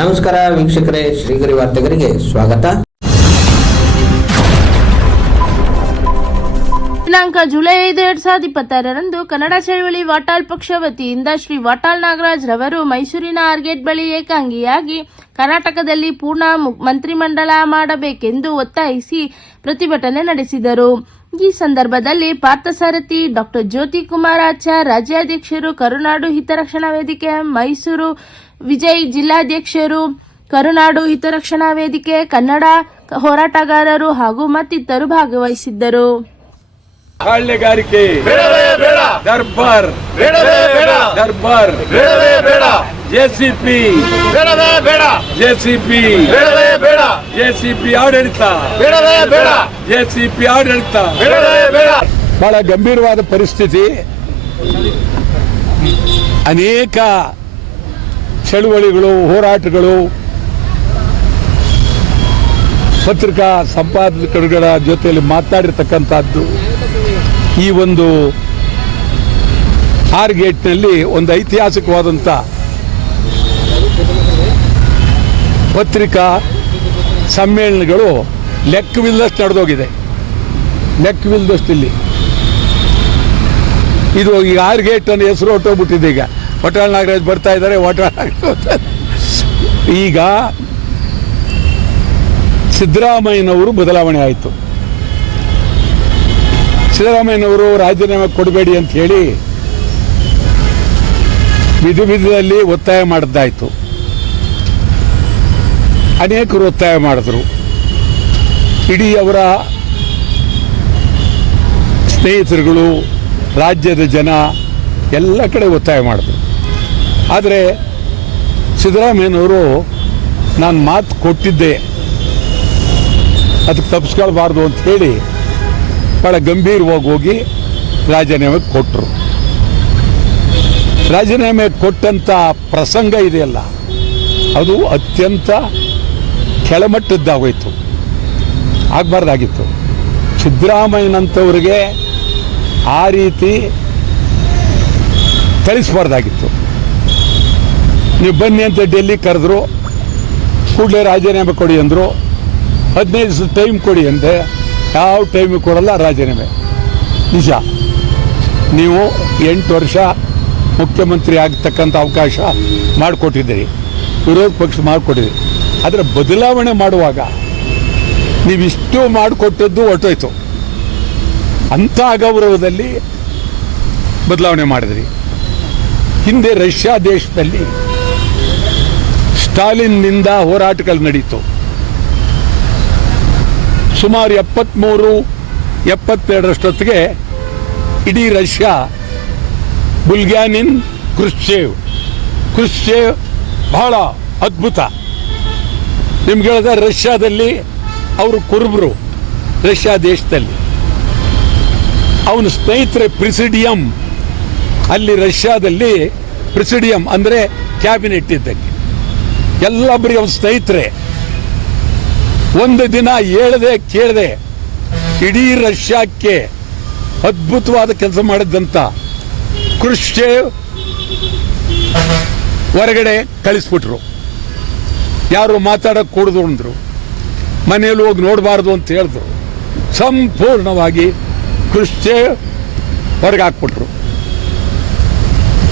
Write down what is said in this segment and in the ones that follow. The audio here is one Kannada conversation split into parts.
ನಮಸ್ಕಾರ ವೀಕ್ಷಕರೇ, ಶ್ರೀಗರಿ ವಾರ್ತೆಗರಿಗೆ ಸ್ವಾಗತ. ದಿನಾಂಕ ಜುಲೈ 5, 2026ರಂದು ಕನ್ನಡ ಚಳವಳಿ ವಾಟಾಳ್ ಪಕ್ಷ ವತಿಯಿಂದ ಶ್ರೀ ವಾಟಾಳ್ ನಾಗರಾಜ್ ರವರು ಮೈಸೂರಿನ ಆರ್ಗೇಟ್ ಬಳಿ ಏಕಾಂಗಿಯಾಗಿ ಕರ್ನಾಟಕದಲ್ಲಿ ಪೂರ್ಣ ಮಂತ್ರಿಮಂಡಲ ಮಾಡಬೇಕೆಂದು ಒತ್ತಾಯಿಸಿ ಪ್ರತಿಭಟನೆ ನಡೆಸಿದರು. ಈ ಸಂದರ್ಭದಲ್ಲಿ ಪಾರ್ಥಸಾರಥಿ, ಡಾಕ್ಟರ್ ಜ್ಯೋತಿ ಕುಮಾರಾಚಾರ್, ರಾಜ್ಯಾಧ್ಯಕ್ಷರು, ಕರುನಾಡು ಹಿತರಕ್ಷಣಾ ವೇದಿಕೆ ಮೈಸೂರು, ವಿಜಯ್ ಜಿಲ್ಲಾಧ್ಯಕ್ಷರು, ಕರುನಾಡು ಹಿತರಕ್ಷಣಾ ವೇದಿಕೆ, ಕನ್ನಡ ಹೋರಾಟಗಾರರು ಹಾಗೂ ಮತ್ತಿತರರು ಭಾಗವಹಿಸಿದ್ದರು. ಕಾಳ್ಳೆಗಾರಿಕೆ ದರ್ಬಾರ್ ದರ್ಬಾರ್ ಜೆಸಿಪಿ ಜೆಸಿಪಿ ಜೆಸಿಪಿ ಆಡಳಿತ ಜೆಸಿಪಿ ಆಡಳಿತ ಬಹಳ ಗಂಭೀರವಾದ ಪರಿಸ್ಥಿತಿ. ಅನೇಕ ಚಳುವಳಿಗಳು, ಹೋರಾಟಗಳು, ಪತ್ರಿಕಾ ಸಂಪಾದಕರುಗಳ ಜೊತೆಯಲ್ಲಿ ಮಾತನಾಡಿರ್ತಕ್ಕಂಥದ್ದು ಈ ಒಂದು ಆರ್ಗೇಟ್ನಲ್ಲಿ ಒಂದು ಐತಿಹಾಸಿಕವಾದಂಥ ಪತ್ರಿಕಾ ಸಮ್ಮೇಳನಗಳು ಲೆಕ್ಕವಿಲ್ಲದಷ್ಟು ನಡೆದೋಗಿದೆ. ಲೆಕ್ಕವಿಲ್ಲದಷ್ಟು ಇಲ್ಲಿ ಇದು ಈಗ ಆರ್ಗೇಟ್ ಅನ್ನೋ ಹೆಸರು ಹೊಟ್ಟೋಗ್ಬಿಟ್ಟಿದೆ. ಈಗ ವಾಟಾಳ್ ನಾಗರಾಜ್ ಬರ್ತಾ ಇದ್ದಾರೆ. ಈಗ ಸಿದ್ದರಾಮಯ್ಯನವರು ಬದಲಾವಣೆ ಆಯಿತು. ಸಿದ್ದರಾಮಯ್ಯನವರು ರಾಜೀನಾಮೆ ಕೊಡಬೇಡಿ ಅಂತ ಹೇಳಿ ವಿಧದಲ್ಲಿ ಒತ್ತಾಯ ಮಾಡಿದ್ದಾಯಿತು. ಅನೇಕರು ಒತ್ತಾಯ ಮಾಡಿದ್ರು. ಇಡೀ ಅವರ ಸ್ನೇಹಿತರುಗಳು, ರಾಜ್ಯದ ಜನ ಎಲ್ಲ ಕಡೆ ಒತ್ತಾಯ ಮಾಡಿದ್ರು. ಆದರೆ ಸಿದ್ದರಾಮಯ್ಯನವರು ನಾನು ಮಾತು ಕೊಟ್ಟಿದ್ದೆ, ಅದಕ್ಕೆ ತಪ್ಪಿಸ್ಕೊಳ್ಬಾರ್ದು ಅಂತ ಹೇಳಿ ಭಾಳ ಗಂಭೀರವಾಗಿ ಹೋಗಿ ರಾಜೀನಾಮೆ ಕೊಟ್ಟರು. ರಾಜೀನಾಮೆ ಕೊಟ್ಟಂಥ ಪ್ರಸಂಗ ಇದೆಯಲ್ಲ, ಅದು ಅತ್ಯಂತ ಕೆಳಮಟ್ಟದ್ದಾಗೋಯ್ತು. ಆಗಬಾರ್ದಾಗಿತ್ತು. ಸಿದ್ದರಾಮಯ್ಯನಂಥವ್ರಿಗೆ ಆ ರೀತಿ ಕಳಿಸ್ಬಾರ್ದಾಗಿತ್ತು. ನೀವು ಬನ್ನಿ ಅಂತ ಡೆಲ್ಲಿ ಕರೆದ್ರು, ಕೂಡಲೇ ರಾಜೀನಾಮೆ ಕೊಡಿ ಅಂದರು. 15 ದಿವಸ ಟೈಮ್ ಕೊಡಿ ಅಂದೆ. ಯಾವ ಟೈಮಿಗೆ ಕೊಡಲ್ಲ ರಾಜೀನಾಮೆ. ನಿಜ, ನೀವು 8 ವರ್ಷ ಮುಖ್ಯಮಂತ್ರಿ ಆಗ್ತಕ್ಕಂಥ ಅವಕಾಶ ಮಾಡಿಕೊಟ್ಟಿದ್ದೀರಿ, ವಿರೋಧ ಪಕ್ಷ ಮಾಡಿಕೊಟ್ಟಿದ್ದೀರಿ. ಆದರೆ ಬದಲಾವಣೆ ಮಾಡುವಾಗ ನೀವಿಷ್ಟು ಮಾಡಿಕೊಟ್ಟದ್ದು ಹೊರಟೋಯ್ತು. ಅಂಥ ಅಗೌರವದಲ್ಲಿ ಬದಲಾವಣೆ ಮಾಡಿದ್ರಿ. ಹಿಂದೆ ರಷ್ಯಾ ದೇಶದಲ್ಲಿ ಸ್ಟಾಲಿನ್ನಿಂದ ಹೋರಾಟಗಳು ನಡೀತು. ಸುಮಾರು 73-72ರಷ್ಟೊತ್ತಿಗೆ ಇಡೀ ರಷ್ಯಾ ಬುಲ್ಗ್ಯಾನಿನ್ ಕ್ರುಶ್ಚೇವ್ ಬಹಳ ಅದ್ಭುತ. ನಿಮ್ಗೆ ಹೇಳಿದ ರಷ್ಯಾದಲ್ಲಿ ಅವರು ಕುರುಬರು. ರಷ್ಯಾ ದೇಶದಲ್ಲಿ ಅವನ ಸ್ನೇಹಿತರೆ ಪ್ರೆಸಿಡಿಯಂ, ಅಲ್ಲಿ ರಷ್ಯಾದಲ್ಲಿ ಪ್ರೆಸಿಡಿಯಂ ಅಂದರೆ ಕ್ಯಾಬಿನೆಟ್ ಇದ್ದಕ್ಕೆ ಎಲ್ಲ ಬರೀ ಅವನ ಸ್ನೇಹಿತರೆ. ಒಂದು ದಿನ ಹೇಳದೆ ಕೇಳದೆ ಇಡೀ ರಷ್ಯಾಕ್ಕೆ ಅದ್ಭುತವಾದ ಕೆಲಸ ಮಾಡಿದ್ದಂಥ ಕ್ರುಶ್ಚೇವ್ ಹೊರಗಡೆ ಕಳಿಸ್ಬಿಟ್ರು. ಯಾರು ಮಾತಾಡೋಕೆ ಕೂಡದು ಅಂದರು. ಮನೆಯಲ್ಲಿ ಹೋಗಿ ನೋಡಬಾರ್ದು ಅಂತ ಹೇಳಿದ್ರು. ಸಂಪೂರ್ಣವಾಗಿ ಕ್ರುಶ್ಚೇವ್ ಹೊರಗೆ ಹಾಕ್ಬಿಟ್ರು.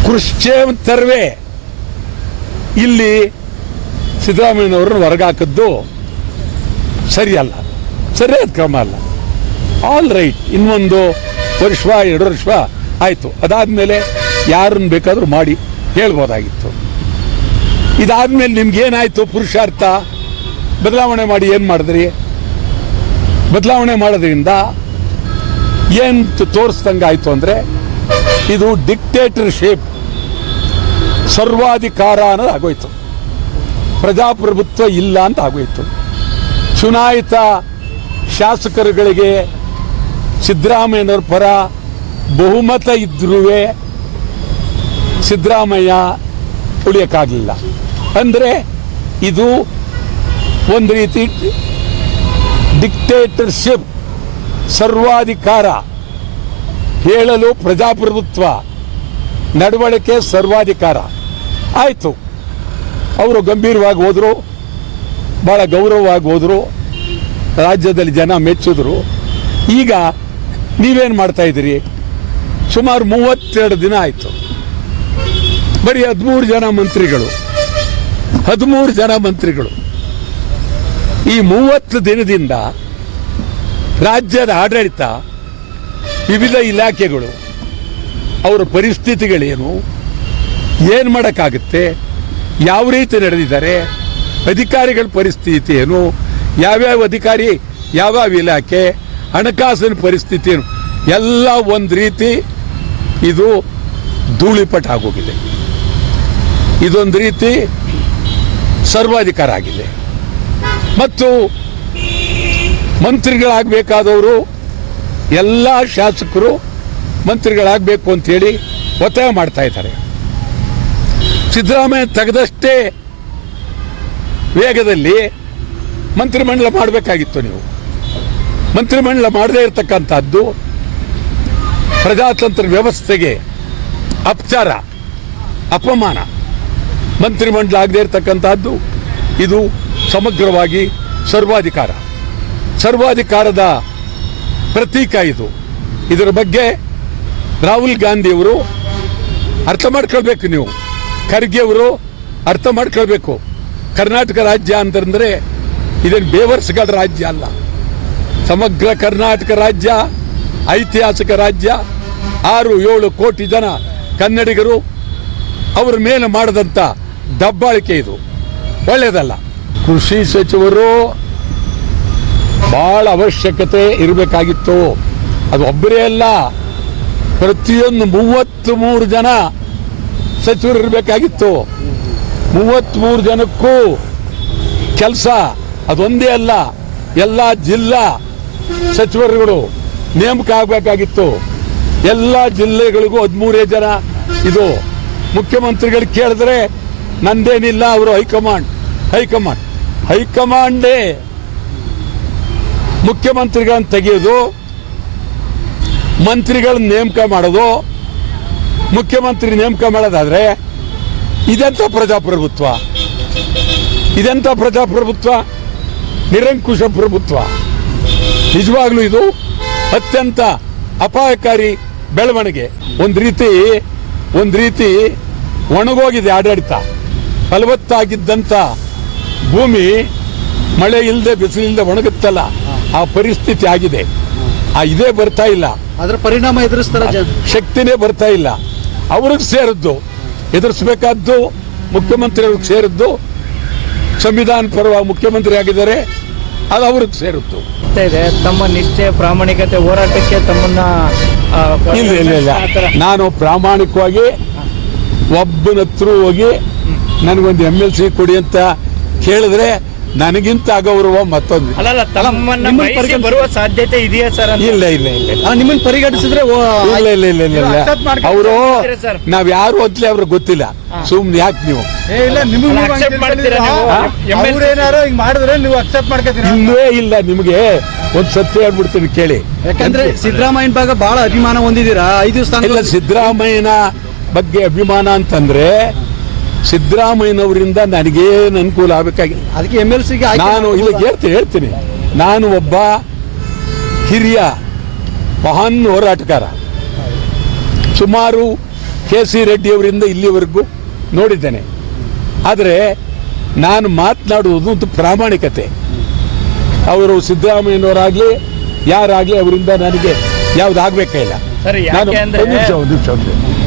ಕ್ರುಶ್ಚೇವ್ ತರವೇ ಇಲ್ಲಿ ಸಿದ್ದರಾಮಯ್ಯನವ್ರನ್ನ ಹೊರಗೆ ಹಾಕಿದ್ದು ಸರಿಯಲ್ಲ, ಸರಿಯಾದ ಕ್ರಮ ಅಲ್ಲ. ಆಲ್ ರೈಟ್, ಇನ್ನೊಂದು ವರ್ಷ 2 ವರ್ಷ ಆಯಿತು. ಅದಾದಮೇಲೆ ಯಾರನ್ನು ಬೇಕಾದರೂ ಮಾಡಿ ಹೇಳ್ಬೋದಾಗಿತ್ತು. ಇದಾದಮೇಲೆ ನಿಮ್ಗೇನಾಯಿತು? ಪುರುಷಾರ್ಥ ಬದಲಾವಣೆ ಮಾಡಿ ಏನು ಮಾಡಿದ್ರಿ? ಬದಲಾವಣೆ ಮಾಡೋದ್ರಿಂದ ಏನು ತೋರಿಸ್ದಂಗೆ ಆಯಿತು ಅಂದರೆ ಇದು ಡಿಕ್ಟೇಟರ್ಶಿಪ್, ಸರ್ವಾಧಿಕಾರ ಅನ್ನೋದು ಆಗೋಯ್ತು. ಪ್ರಜಾಪ್ರಭುತ್ವ ಇಲ್ಲ ಅಂತ ಆಗೋಯ್ತು. ಚುನಾಯಿತ ಶಾಸಕರುಗಳಿಗೆ ಸಿದ್ದರಾಮಯ್ಯನವ್ರ ಪರ ಬಹುಮತ ಇದ್ರೂ ಸಿದ್ದರಾಮಯ್ಯ ಉಳಿಯೋಕ್ಕಾಗಲಿಲ್ಲ. ಅಂದರೆ ಇದು ಒಂದು ರೀತಿ ಡಿಕ್ಟೇಟರ್ಶಿಪ್, ಸರ್ವಾಧಿಕಾರ. ಹೇಳಲು ಪ್ರಜಾಪ್ರಭುತ್ವ, ನಡವಳಿಕೆ ಸರ್ವಾಧಿಕಾರ ಆಯಿತು. ಅವರು ಗಂಭೀರವಾಗಿ ಹೋದರು, ಭಾಳ ಗೌರವವಾಗಿ ಹೋದರು, ರಾಜ್ಯದಲ್ಲಿ ಜನ ಮೆಚ್ಚಿದ್ರು. ಈಗ ನೀವೇನು ಮಾಡ್ತಾ ಇದ್ದೀರಿ? ಸುಮಾರು 32 ದಿನ ಆಯಿತು, ಬರೀ 13 ಜನ ಮಂತ್ರಿಗಳು, 13 ಜನ ಮಂತ್ರಿಗಳು. ಈ 30 ದಿನದಿಂದ ರಾಜ್ಯದ ಆಡಳಿತ, ವಿವಿಧ ಇಲಾಖೆಗಳು, ಅವರ ಪರಿಸ್ಥಿತಿಗಳೇನು, ಏನು ಮಾಡೋಕ್ಕಾಗುತ್ತೆ, ಯಾವ ರೀತಿ ನಡೆದಿದ್ದಾರೆ, ಅಧಿಕಾರಿಗಳ ಪರಿಸ್ಥಿತಿ ಏನು, ಯಾವ್ಯಾವ ಅಧಿಕಾರಿ, ಯಾವ್ಯಾವ ಇಲಾಖೆ, ಹಣಕಾಸಿನ ಪರಿಸ್ಥಿತಿ ಏನು, ಎಲ್ಲ ಒಂದು ರೀತಿ ಇದು ಧೂಳಿಪಟ ಆಗೋಗಿದೆ. ಇದೊಂದು ರೀತಿ ಸರ್ವಾಧಿಕಾರ ಆಗಿದೆ. ಮತ್ತು ಮಂತ್ರಿಗಳಾಗಬೇಕಾದವರು ಎಲ್ಲ ಶಾಸಕರು ಮಂತ್ರಿಗಳಾಗಬೇಕು ಅಂತೇಳಿ ಒತ್ತಾಯ ಮಾಡ್ತಾ ಇದ್ದಾರೆ. ಸಿದ್ದರಾಮಯ್ಯ ತೆಗೆದಷ್ಟೇ ವೇಗದಲ್ಲಿ ಮಂತ್ರಿಮಂಡಲ ಮಾಡಬೇಕಾಗಿತ್ತು. ನೀವು ಮಂತ್ರಿಮಂಡಲ ಮಾಡದೇ ಇರತಕ್ಕಂಥದ್ದು ಪ್ರಜಾತಂತ್ರ ವ್ಯವಸ್ಥೆಗೆ ಅಪಚಾರ, ಅಪಮಾನ. ಮಂತ್ರಿಮಂಡಲ ಆಗದೇ ಇರತಕ್ಕಂಥದ್ದು ಇದು ಸಮಗ್ರವಾಗಿ ಸರ್ವಾಧಿಕಾರದ ಪ್ರತೀಕ ಇದು. ಇದರ ಬಗ್ಗೆ ರಾಹುಲ್ ಗಾಂಧಿಯವರು ಅರ್ಥ ಮಾಡ್ಕೊಳ್ಬೇಕು. ನೀವು ಖರ್ಗೆ ಅವರು ಅರ್ಥ ಮಾಡ್ಕೊಳ್ಬೇಕು. ಕರ್ನಾಟಕ ರಾಜ್ಯ ಅಂತಂದರೆ ಇದೇನು ಬೇವರ್ಸ್ಗಳ ರಾಜ್ಯ ಅಲ್ಲ. ಸಮಗ್ರ ಕರ್ನಾಟಕ ರಾಜ್ಯ ಐತಿಹಾಸಿಕ ರಾಜ್ಯ. 6-7 ಕೋಟಿ ಜನ ಕನ್ನಡಿಗರು ಅವರ ಮೇಲೆ ಮಾಡದಂಥ ದಬ್ಬಾಳಿಕೆ ಇದು ಒಳ್ಳೆಯದಲ್ಲ. ಕೃಷಿ ಸಚಿವರು ಭಾಳ ಅವಶ್ಯಕತೆ ಇರಬೇಕಾಗಿತ್ತು. ಅದು ಒಬ್ಬರೇ ಅಲ್ಲ, ಪ್ರತಿಯೊಂದು 33 ಜನ ಸಚಿವರು ಇರಬೇಕಾಗಿತ್ತು. 33 ಜನಕ್ಕೂ ಕೆಲಸ ಅದೊಂದೇ ಅಲ್ಲ, ಎಲ್ಲ ಜಿಲ್ಲಾ ಸಚಿವರುಗಳು ನೇಮಕ ಆಗಬೇಕಾಗಿತ್ತು. ಎಲ್ಲ ಜಿಲ್ಲೆಗಳಿಗೂ 13 ಜನ. ಇದು ಮುಖ್ಯಮಂತ್ರಿಗಳು ಕೇಳಿದ್ರೆ ನಂದೇನಿಲ್ಲ, ಅವರು ಹೈಕಮಾಂಡೇ ಮುಖ್ಯಮಂತ್ರಿಗಳನ್ನ ತೆಗೆಯೋದು, ಮಂತ್ರಿಗಳನ್ನ ನೇಮಕ ಮಾಡೋದು, ಮುಖ್ಯಮಂತ್ರಿ ನೇಮಕ ಮಾಡೋದಾದ್ರೆ ಇದೆಂಥ ಪ್ರಜಾಪ್ರಭುತ್ವ, ನಿರಂಕುಶ ಪ್ರಭುತ್ವ. ನಿಜವಾಗ್ಲೂ ಇದು ಅತ್ಯಂತ ಅಪಾಯಕಾರಿ ಬೆಳವಣಿಗೆ. ಒಂದು ರೀತಿ ಒಣಗೋಗಿದೆ ಆಡಳಿತ. ಫಲವತ್ತಾಗಿದ್ದಂಥ ಭೂಮಿ ಮಳೆ ಇಲ್ಲದೆ ಬಿಸಿಲಿಲ್ಲದೆ ಒಣಗುತ್ತಲ್ಲ, ಆ ಪರಿಸ್ಥಿತಿ ಆಗಿದೆ. ಇದೇ ಬರ್ತಾ ಇಲ್ಲ, ಅದರ ಪರಿಣಾಮ ಎದುರಿಸ್ತಾರೆ. ಶಕ್ತಿನೇ ಬರ್ತಾ ಇಲ್ಲ. ಅವ್ರಿಗೆ ಸೇರಿದ್ದು ಎದುರಿಸಬೇಕಾದ್ದು ಮುಖ್ಯಮಂತ್ರಿಯವ್ರಿಗೆ ಸೇರಿದ್ದು. ಸಂವಿಧಾನ ಪರವಾಗಿ ಮುಖ್ಯಮಂತ್ರಿ ಆಗಿದ್ದಾರೆ, ಅದು ಅವ್ರಿಗೆ ಸೇರಿದ್ದು. ತಮ್ಮ ನಿಷ್ಠೆ, ಪ್ರಾಮಾಣಿಕತೆ, ಹೋರಾಟಕ್ಕೆ ತಮ್ಮನ್ನ ಇಲ್ಲ. ನಾನು ಪ್ರಾಮಾಣಿಕವಾಗಿ ಒಬ್ಬನ ಹತ್ರ ಹೋಗಿ ನನಗೊಂದು MLC ಕೊಡಿ ಅಂತ ಕೇಳಿದ್ರೆ ನನಗಿಂತ ಅಗೌರವ ಮತ್ತೊಂದು. ಬರುವ ಸಾಧ್ಯತೆ ಇದೆಯಾ ಸರ್? ಇಲ್ಲ. ನಿಮ್ಮನ್ನು ಪರಿಗಣಿಸಿದ್ರೆ ಇಲ್ಲ. ಅವರು ನಾವ್ ಯಾರು ಅಂತಲೇ ಅವ್ರಿಗೆ ಗೊತ್ತಿಲ್ಲ. ಸುಮ್ನೆ ಯಾಕೆ ನೀವು ಇಲ್ಲವೇ ಇಲ್ಲ. ನಿಮಗೆ ಒಂದು ಸತ್ಯ ಹೇಳ್ಬಿಡ್ತೀನಿ ಕೇಳಿ. ಯಾಕಂದ್ರೆ ಸಿದ್ದರಾಮಯ್ಯನ ಬಗ್ಗೆ ಬಹಳ ಅಭಿಮಾನ ಹೊಂದಿದ್ದೀರಾ. 5 ದಿವಸ ಇಲ್ಲ, ಸಿದ್ದರಾಮಯ್ಯನ ಬಗ್ಗೆ ಅಭಿಮಾನ ಅಂತಂದ್ರೆ ಸಿದ್ದರಾಮಯ್ಯನವರಿಂದ ನನಗೇನು ಅನುಕೂಲ ಆಗಬೇಕಾಗಿಲ್ಲ. ಅದಕ್ಕೆ MLCಗೆ ನಾನು ಇವಾಗ ಹೇಳ್ತೀನಿ. ನಾನು ಒಬ್ಬ ಹಿರಿಯ ಮಹಾನ್ ಹೋರಾಟಗಾರ. ಸುಮಾರು KC ರೆಡ್ಡಿ ಅವರಿಂದ ಇಲ್ಲಿವರೆಗೂ ನೋಡಿದ್ದೇನೆ. ಆದರೆ ನಾನು ಮಾತನಾಡುವುದು ಒಂದು ಪ್ರಾಮಾಣಿಕತೆ. ಅವರು ಸಿದ್ದರಾಮಯ್ಯನವರಾಗಲಿ ಯಾರಾಗಲಿ ಅವರಿಂದ ನನಗೆ ಯಾವ್ದು ಆಗಬೇಕಾಗಿಲ್ಲ.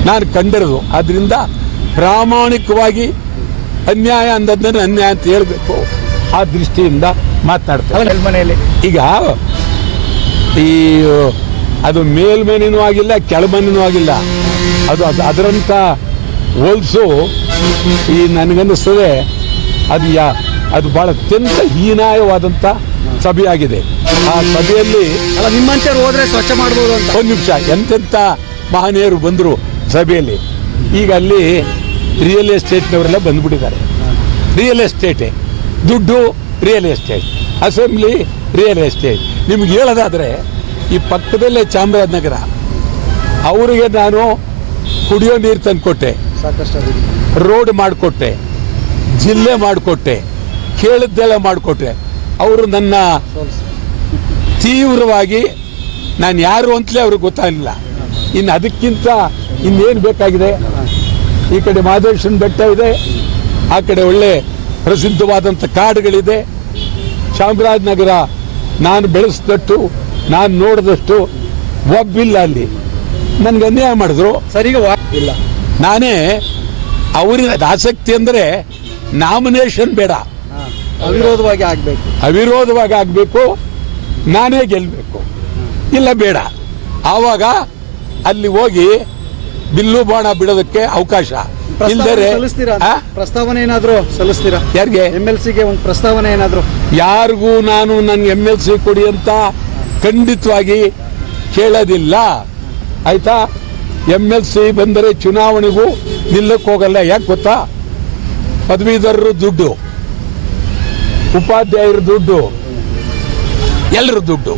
ನಾನು ಕಂಡಿರೋದು. ಆದ್ರಿಂದ ಪ್ರಾಮಾಣಿಕವಾಗಿ ಅನ್ಯಾಯ ಅಂದದ್ದನ್ನು ಅನ್ಯಾಯ ಅಂತ ಹೇಳಬೇಕು. ಆ ದೃಷ್ಟಿಯಿಂದ ಮಾತನಾಡ್ತಾರೆ. ಈಗ ಅದು ಮೇಲ್ಮನೆಯೂ ಆಗಿಲ್ಲ, ಕೆಳಮನೆಯೂ ಆಗಿಲ್ಲ. ಅದರಂಥ ಹೋಲ್ಸು ನನಗನ್ನಿಸ್ತದೆ ಅದು ಬಹಳ ಅತ್ಯಂತ ಹೀನಾಯವಾದಂಥ ಸಭೆಯಾಗಿದೆ. ಆ ಸಭೆಯಲ್ಲಿ ನಿಮ್ಮಂತವ್ರು ಹೋದ್ರೆ ಸ್ವಚ್ಛ ಮಾಡ್ಬೋದು ಅಂತ. ಒಂದು ನಿಮಿಷ, ಎಂತೆಂಥ ಮಹನೀಯರು ಬಂದರು ಸಭೆಯಲ್ಲಿ. ಈಗ ಅಲ್ಲಿ ರಿಯಲ್ ಎಸ್ಟೇಟ್ನವರೆಲ್ಲ ಬಂದ್ಬಿಟ್ಟಿದ್ದಾರೆ. ರಿಯಲ್ ಎಸ್ಟೇಟೇ ದುಡ್ಡು, real estate, assembly, real estate. ನಿಮ್ಗೆ ಹೇಳೋದಾದರೆ ಈ ಪಕ್ಕದಲ್ಲೇ ಚಾಮರಾಜನಗರ, ಅವರಿಗೆ ನಾನು ಕುಡಿಯೋ ನೀರು ತಂದುಕೊಟ್ಟೆ, ರೋಡ್ ಮಾಡಿಕೊಟ್ಟೆ, ಜಿಲ್ಲೆ ಮಾಡಿಕೊಟ್ಟೆ, ಕೇಳಿದ್ದೆಲ್ಲ ಮಾಡಿಕೊಟ್ಟೆ. ಅವರು ನನ್ನ ತೀವ್ರವಾಗಿ ನಾನು ಯಾರು ಅಂತಲೇ ಅವ್ರಿಗೆ ಗೊತ್ತಾಗಲಿಲ್ಲ. ಇನ್ನು ಅದಕ್ಕಿಂತ ಇನ್ನೇನು ಬೇಕಾಗಿದೆ? ಈ ಕಡೆ ಮಹದೇಶ್ವರನ ಬೆಟ್ಟ ಇದೆ, ಆ ಕಡೆ ಒಳ್ಳೆ ಪ್ರಸಿದ್ಧವಾದಂಥ ಕಾಡುಗಳಿದೆ. ಚಾಮರಾಜನಗರ ನಾನು ಬೆಳೆಸಿದಷ್ಟು, ನಾನು ನೋಡಿದಷ್ಟು ಒಬ್ಬಿಲ್ಲ ಅಲ್ಲಿ. ನನಗೆ ಅನ್ಯಾಯ ಮಾಡಿದ್ರು. ಸರಿಗೆ ಇಲ್ಲ. ನಾನೇ ಅವರಿಗೆ ಆಸಕ್ತಿ ಅಂದರೆ ನಾಮಿನೇಷನ್ ಬೇಡ, ಅವಿರೋಧವಾಗಿ ಆಗ್ಬೇಕು, ಅವಿರೋಧವಾಗಿ ಆಗಬೇಕು, ನಾನೇ ಗೆಲ್ಲಬೇಕು, ಇಲ್ಲ ಬೇಡ. ಆವಾಗ ಅಲ್ಲಿ ಹೋಗಿ ಬಿಲ್ಲು ಬಾಣ ಬಿಡೋದಕ್ಕೆ ಅವಕಾಶ ಇಲ್ಲದೆ. ಪ್ರಸ್ತಾವನೆ ಏನಾದ್ರು ಸಲ್ಲಿಸ್ತೀರಾ? ಯಾರಿಗೆ? MLC ಗೆ ಒಂದು ಪ್ರಸ್ತಾವನೆ ಏನಾದ್ರು? ಯಾರಿಗೂ ನಾನು ನನ್ಗೆ MLC ಕೊಡಿ ಅಂತ ಖಂಡಿತವಾಗಿ ಕೇಳೋದಿಲ್ಲ, ಆಯ್ತಾ? MLC ಬಂದರೆ ಚುನಾವಣೆಗೂ ನಿಲ್ಲಕ್ಕೆ ಹೋಗಲ್ಲ. ಯಾಕೆ ಗೊತ್ತಾ? ಪದವೀಧರರು ದುಡ್ಡು, ಉಪಾಧ್ಯಾಯರ ದುಡ್ಡು, ಎಲ್ಲರ ದುಡ್ಡು.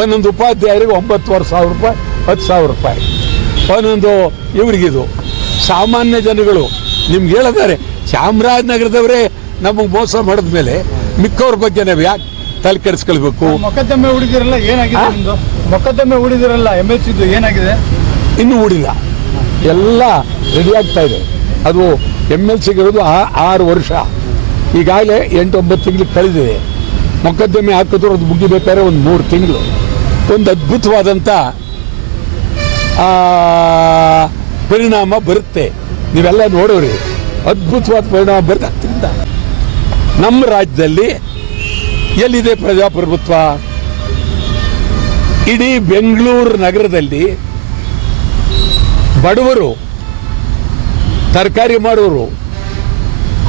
ಒಂದೊಂದು ಉಪಾಧ್ಯಾಯರಿಗೆ 9,000 ರೂಪಾಯಿ, 10,000 ರೂಪಾಯಿ ಒಂದೊಂದು. ಇವ್ರಿಗಿದು ಸಾಮಾನ್ಯ ಜನಗಳು ನಿಮ್ಗೆ ಹೇಳಿದ್ದಾರೆ. ಚಾಮರಾಜನಗರದವರೇ ನಮಗೆ ಮೋಸ ಮಾಡಿದ ಮೇಲೆ ಮಿಕ್ಕವ್ರ ಬಗ್ಗೆ ನಾವು ಯಾಕೆ ತಲೆ ಕೆಡಿಸ್ಕೊಳ್ಬೇಕು? ಮೊಕದ್ದಮೆ ಹೂಡಿದಿರಲ್ಲ, ಏನಾಗಿದೆ ನಿಮ್ದು? ಮೊಕದ್ದಮೆ ಹೂಡಿದಿರಲ್ಲ MLC ಏನಾಗಿದೆ? ಇನ್ನೂ ಹೂಡಿಲ್ಲ, ಎಲ್ಲ ರೆಡಿ ಆಗ್ತಾ ಇದೆ. ಅದು MLC ಇರೋದು 6 ವರ್ಷ, ಈಗಾಗಲೇ 8-9 ತಿಂಗಳು ಕಳೆದಿದೆ. ಮೊಕದ್ದಮೆ ಹಾಕಿದ್ರು ಅದು ಮುಗಿಬೇಕಾದ್ರೆ ಒಂದು 3 ತಿಂಗಳು. ಒಂದು ಅದ್ಭುತವಾದಂಥ ಪರಿಣಾಮ ಬರುತ್ತೆ. ನೀವೆಲ್ಲ ನೋಡೋರಿ, ಅದ್ಭುತವಾದ ಪರಿಣಾಮ ಬರುತ್ತೆ. ಅದರಿಂದ ನಮ್ಮ ರಾಜ್ಯದಲ್ಲಿ ಎಲ್ಲಿದೆ ಪ್ರಜಾಪ್ರಭುತ್ವ? ಇಡೀ ಬೆಂಗಳೂರು ನಗರದಲ್ಲಿ ಬಡವರು, ತರಕಾರಿ ಮಾಡೋರು,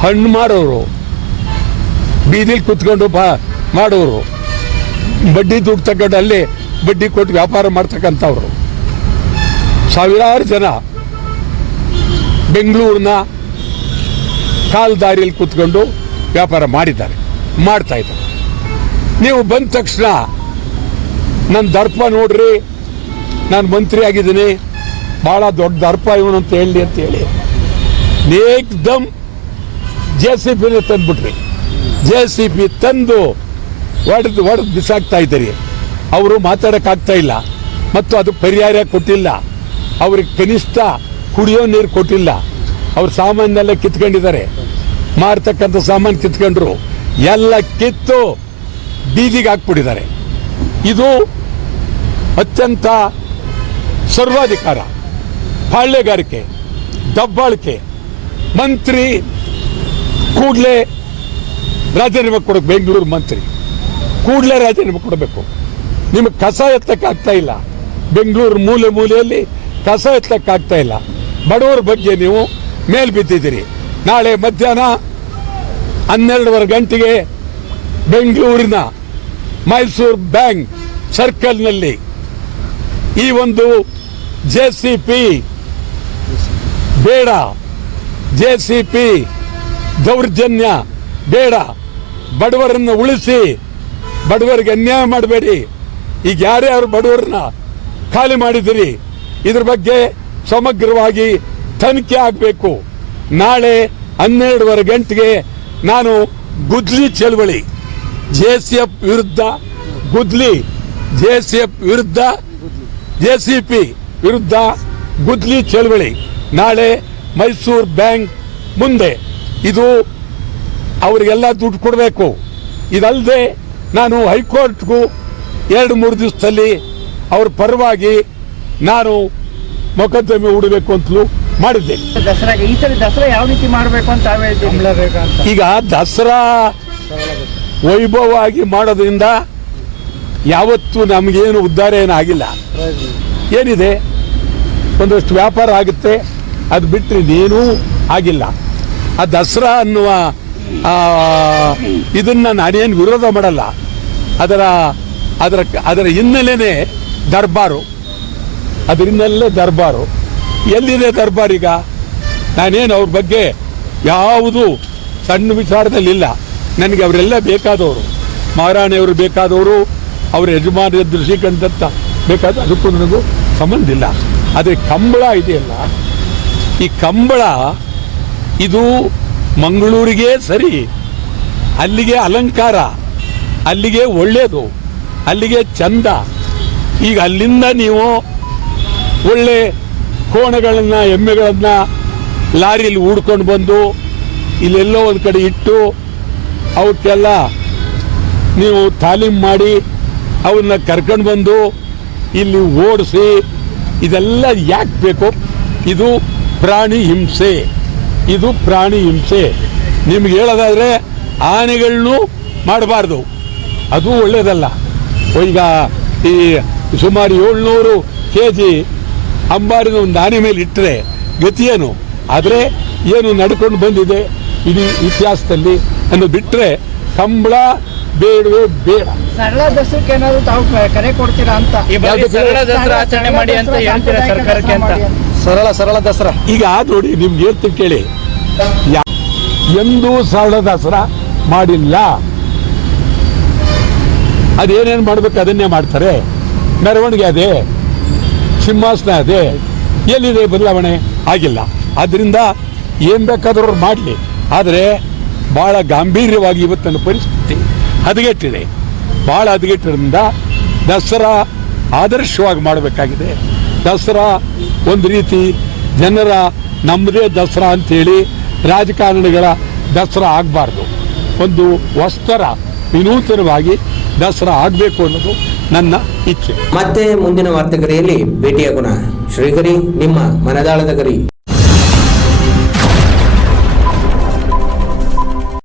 ಹಣ್ಣು ಮಾರೋರು, ಬೀದಿಲಿ ಕುತ್ಕೊಂಡು ಮಾಡೋರು, ಬಡ್ಡಿ ದುಡ್ಡು ತಗೊಂಡು ಅಲ್ಲಿ ಬಡ್ಡಿ ಕೊಟ್ಟು ವ್ಯಾಪಾರ ಮಾಡ್ತಕ್ಕಂಥವ್ರು ಸಾವಿರಾರು ಜನ ಬೆಂಗಳೂರಿನ ಕಾಲ್ದಾರಿಯಲ್ಲಿ ಕೂತ್ಕೊಂಡು ವ್ಯಾಪಾರ ಮಾಡ್ತಾ ಇದ್ದಾರೆ. ನೀವು ಬಂದ ತಕ್ಷಣ ನನ್ನ ದರ್ಪ ನೋಡ್ರಿ, ನಾನು ಮಂತ್ರಿ ಆಗಿದ್ದೀನಿ, ಭಾಳ ದೊಡ್ಡ ದರ್ಪ ಇವನು ಅಂತ ಹೇಳಿ ಏಕ್ದಮ್ JCB ತಂದ್ಬಿಟ್ರಿ. JCB ತಂದು ಒಡೆದು ಬಿಸಾಕ್ತಾ ಇದ್ದೀರಿ. ಅವರು ಮಾತಾಡೋಕ್ಕಾಗ್ತಾ ಇಲ್ಲ, ಮತ್ತು ಅದು ಪರಿಹಾರ ಕೊಟ್ಟಿಲ್ಲ. ಅವ್ರಿಗೆ ಕನಿಷ್ಠ ಕುಡಿಯೋ ನೀರು ಕೊಟ್ಟಿಲ್ಲ. ಅವ್ರ ಸಾಮಾನೆಲ್ಲ ಕಿತ್ಕೊಂಡಿದ್ದಾರೆ, ಮಾರ್ತಕ್ಕಂಥ ಸಾಮಾನು ಕಿತ್ಕೊಂಡ್ರು, ಎಲ್ಲ ಕಿತ್ತು ಬೀದಿಗೆ ಹಾಕ್ಬಿಟ್ಟಿದ್ದಾರೆ. ಇದು ಅತ್ಯಂತ ಸರ್ವಾಧಿಕಾರ, ಪಾಳ್ಯಗಾರಿಕೆ, ದಬ್ಬಾಳಿಕೆ. ಮಂತ್ರಿ ಕೂಡಲೇ ರಾಜೀನಾಮೆ ಕೊಡಬೇಕು. ಬೆಂಗಳೂರು ಮಂತ್ರಿ ಕೂಡಲೇ ರಾಜೀನಾಮೆ ಕೊಡಬೇಕು. ನಿಮಗೆ ಕಸ ಎತ್ತಕ್ಕಾಗ್ತಾ ಇಲ್ಲ, ಬೆಂಗಳೂರು ಮೂಲೆಯಲ್ಲಿ ಕಸ ಎತ್ತಕ್ಕಾಗ್ತಾ ಇಲ್ಲ. ಬಡವರ ಬಗ್ಗೆ ನೀವು ಮೇಲ್ ಬಿದ್ದಿದ್ದೀರಿ. ನಾಳೆ ಮಧ್ಯಾಹ್ನ 12:30 ಗಂಟೆಗೆ ಬೆಂಗಳೂರಿನ ಮೈಸೂರು ಬ್ಯಾಂಕ್ ಸರ್ಕಲ್ನಲ್ಲಿ ಈ ಒಂದು JCB ಬೇಡ, JCB ದೌರ್ಜನ್ಯ ಬೇಡ, ಬಡವರನ್ನು ಉಳಿಸಿ, ಬಡವರಿಗೆ ಅನ್ಯಾಯ ಮಾಡಬೇಡಿ. ಈಗ ಯಾರ್ಯಾರು ಬಡವರನ್ನ ಖಾಲಿ ಮಾಡಿದಿರಿ, ಇದ್ರ ಬಗ್ಗೆ ಸಮಗ್ರವಾಗಿ ತನಿಖೆ ಆಗಬೇಕು. ನಾಳೆ 12:30 ಗಂಟೆಗೆ ನಾನು ಗುದ್ಲಿ ಚಳವಳಿ, JCB ವಿರುದ್ಧ ಗುದ್ಲಿ, JCB ವಿರುದ್ಧ ಗುದ್ಲಿ ಚಳವಳಿ ನಾಳೆ ಮೈಸೂರು ಬ್ಯಾಂಕ್ ಮುಂದೆ. ಇದು ಅವರಿಗೆಲ್ಲ ದುಡ್ಡು ಕೊಡಬೇಕು. ಇದಲ್ಲದೆ ನಾನು ಹೈಕೋರ್ಟ್ಗೂ 2-3 ದಿವಸದಲ್ಲಿ ಅವ್ರ ಪರವಾಗಿ ನಾನು ಮೊಕದ್ದಮೆ ಹೂಡಬೇಕು ಅಂತಲೂ ಮಾಡಿದ್ದೆ. ದಸರಾಗೆ ಈ ಸರಿ ದಸರಾ ಯಾವ ರೀತಿ ಮಾಡಬೇಕು ಅಂತ ಈಗ ದಸರಾ ವೈಭವವಾಗಿ ಮಾಡೋದ್ರಿಂದ ಯಾವತ್ತೂ ನಮಗೇನು ಉದ್ಧಾರ ಏನಾಗಿಲ್ಲ. ಏನಿದೆ, ಒಂದಷ್ಟು ವ್ಯಾಪಾರ ಆಗುತ್ತೆ, ಅದು ಬಿಟ್ಟರೆ ಇನ್ನೇನೂ ಆಗಿಲ್ಲ. ಆ ದಸರಾ ಅನ್ನುವ ಇದನ್ನು ನಾನೇನು ವಿರೋಧ ಮಾಡಲ್ಲ. ಅದರ ಹಿನ್ನೆಲೆನೇ ದರ್ಬಾರು, ಅದರ ಹಿನ್ನೆಲೆ ದರ್ಬಾರು. ಎಲ್ಲಿದೆ ದರ್ಬಾರ್? ಈಗ ನಾನೇನು ಅವ್ರ ಬಗ್ಗೆ ಯಾವುದು ಸಣ್ಣ ವಿಚಾರದಲ್ಲಿಲ್ಲ. ನನಗೆ ಅವರೆಲ್ಲ ಬೇಕಾದವರು, ಮಹಾರಾಣಿಯವರು ಬೇಕಾದವರು, ಅವರ ಯಜಮಾನ ಶ್ರೀಕಂಠ ಬೇಕಾದ, ಅದಕ್ಕೂ ನನಗೂ ಸಂಬಂಧ ಇಲ್ಲ. ಆದರೆ ಕಂಬಳ ಇದೆಯಲ್ಲ, ಈ ಕಂಬಳ ಇದು ಮಂಗಳೂರಿಗೆ ಸರಿ, ಅಲ್ಲಿಗೆ ಅಲಂಕಾರ, ಅಲ್ಲಿಗೆ ಒಳ್ಳೆಯದು, ಅಲ್ಲಿಗೆ ಚಂದ. ಈಗ ಅಲ್ಲಿಂದ ನೀವು ಒಳ್ಳೆ ಕೋಣಗಳನ್ನು, ಎಮ್ಮೆಗಳನ್ನು ಲಾರಿಲಿ ಹೂಡ್ಕೊಂಡು ಬಂದು ಇಲ್ಲೆಲ್ಲೋ ಒಂದು ಕಡೆ ಇಟ್ಟು ಅವಕ್ಕೆಲ್ಲ ನೀವು ತಾಲೀಮ್ ಮಾಡಿ ಅವನ್ನ ಕರ್ಕೊಂಡು ಬಂದು ಇಲ್ಲಿ ಓಡಿಸಿ, ಇದೆಲ್ಲ ಯಾಕೆ ಬೇಕು? ಇದು ಪ್ರಾಣಿ ಹಿಂಸೆ, ಇದು ಪ್ರಾಣಿ ಹಿಂಸೆ. ನಿಮ್ಗೆ ಹೇಳೋದಾದ್ರೆ ಆನೆಗಳನ್ನು ಮಾಡಬಾರ್ದು, ಅದು ಒಳ್ಳೇದಲ್ಲ. ಈಗ ಈ ಸುಮಾರು 700 kg ಅಂಬಾರಿನ ಒಂದು ಆನೆ ಮೇಲೆ ಇಟ್ಟರೆ ಗತಿಯೇನು? ಆದರೆ ಏನು ನಡ್ಕೊಂಡು ಬಂದಿದೆ ಇಡೀ ಇತಿಹಾಸದಲ್ಲಿ ಅನ್ನೋದು ಬಿಟ್ಟರೆ ಕಂಬಳ ಬೇಡವೇ ಬೇಡ. ಸರಳ ದಸರಕ್ಕೆ ಏನಾದ್ರು ತಾವು ಕರೆ ಕೊಡ್ತೀರಾ ಅಂತ? ಸರಳ ದಸರಾ ಆಚರಣೆ ಮಾಡಿ ಅಂತ ಹೇಳ್ತೀರಾ ಸರ್ಕಾರಕ್ಕೆ ಅಂತ? ಸರಳ ದಸರಾ ಈಗ ನೋಡಿ, ನಿಮ್ಗೆ ಹೇಳ್ತೀನಿ ಕೇಳಿ, ಎಂದೂ ಸರಳ ದಸರಾ ಮಾಡಿಲ್ಲ. ಅದೇನೇನು ಮಾಡ್ಬೇಕು ಅದನ್ನೇ ಮಾಡ್ತಾರೆ. ಮೆರವಣಿಗೆ ಅದೇ, ಸಿಂಹಾಸನ ಅದೇ, ಎಲ್ಲಿದೆ ಬದಲಾವಣೆ? ಆಗಿಲ್ಲ. ಆದ್ರಿಂದ ಏನ್ ಬೇಕಾದ್ರೂ ಮಾಡಲಿ, ಆದರೆ ಬಹಳ ಗಾಂಭೀರ್ಯವಾಗಿ ಇವತ್ತಿನ ಪರಿಸ್ಥಿತಿ ಹದಗೆಟ್ಟಿದೆ. ಬಹಳ ಹದಗೆಟ್ಟಿದ್ರಿಂದ ದಸರಾ ಆದರ್ಶವಾಗಿ ಮಾಡಬೇಕಾಗಿದೆ. ದಸರಾ ಒಂದು ರೀತಿ ಜನರ ನಮ್ಮದೇ ದಸರಾ ಅಂತೇಳಿ ರಾಜಕಾರಣಿಗಳ ದಸರಾ ಆಗಬಾರ್ದು. ಒಂದು ವಸ್ತ್ರ ವಿನೂತನವಾಗಿ ದಸರಾ ಆಗಬೇಕು ಅನ್ನೋದು ನನ್ನ ಇಚ್ಛೆ. ಮತ್ತೆ ಮುಂದಿನ ವಾರ್ತೆಗರಿಯಲ್ಲಿ ಭೇಟಿಯಾಗೋಣ. ಶ್ರೀಗರಿ, ನಿಮ್ಮ ಮನದಾಳದ ಗರಿ.